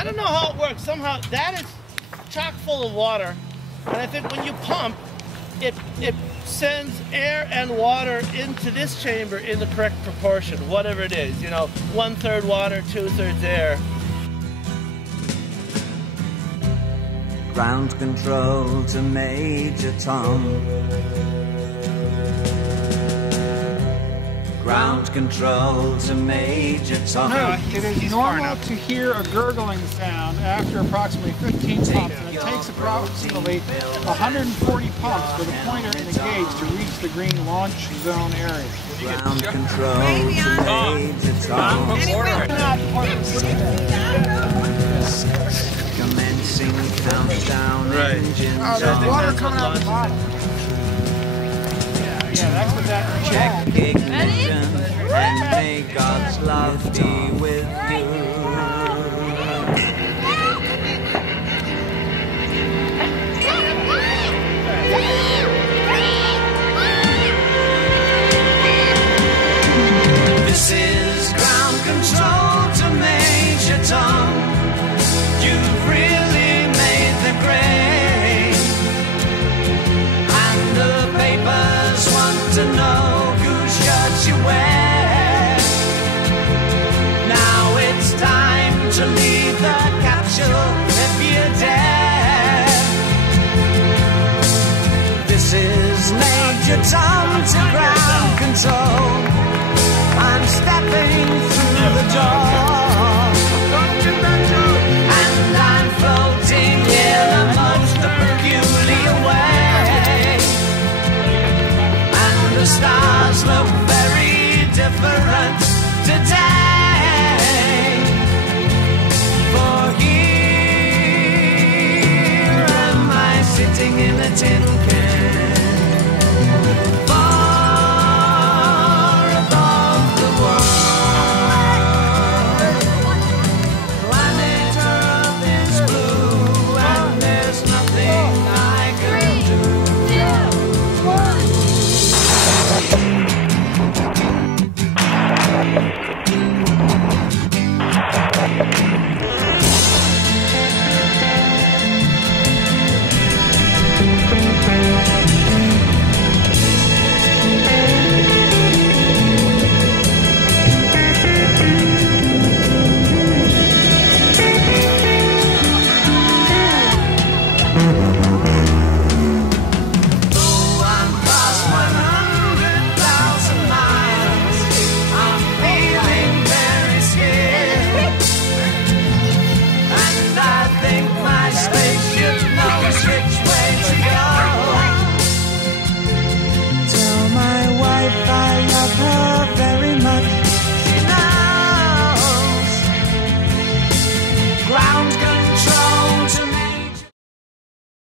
I don't know how it works. Somehow that is chock full of water, and I think when you pump, it sends air and water into this chamber in the correct proportion, whatever it is. You know, 1/3 water, 2/3 air. Ground control to Major Tom. Ground control to Major Tom. It is normal to hear a gurgling sound after approximately 15 pumps, and it takes approximately 140 pumps for the pointer and the gauge to reach the green launch zone area. Ground control to Major Tom. Commencing countdown engines. There's water coming out the bottom. Yeah, that's what that check ignition and may God's love be with you. This is ground control to Major Tom. You've really made the grade, and the papers want to know whose shirt you wear. Now it's time to leave the capsule if you dare. This is Major Tom to ground control. I'm stepping through the door, and I'm floating in a most peculiar way. And the stars look very different today. For here am I sitting in a tin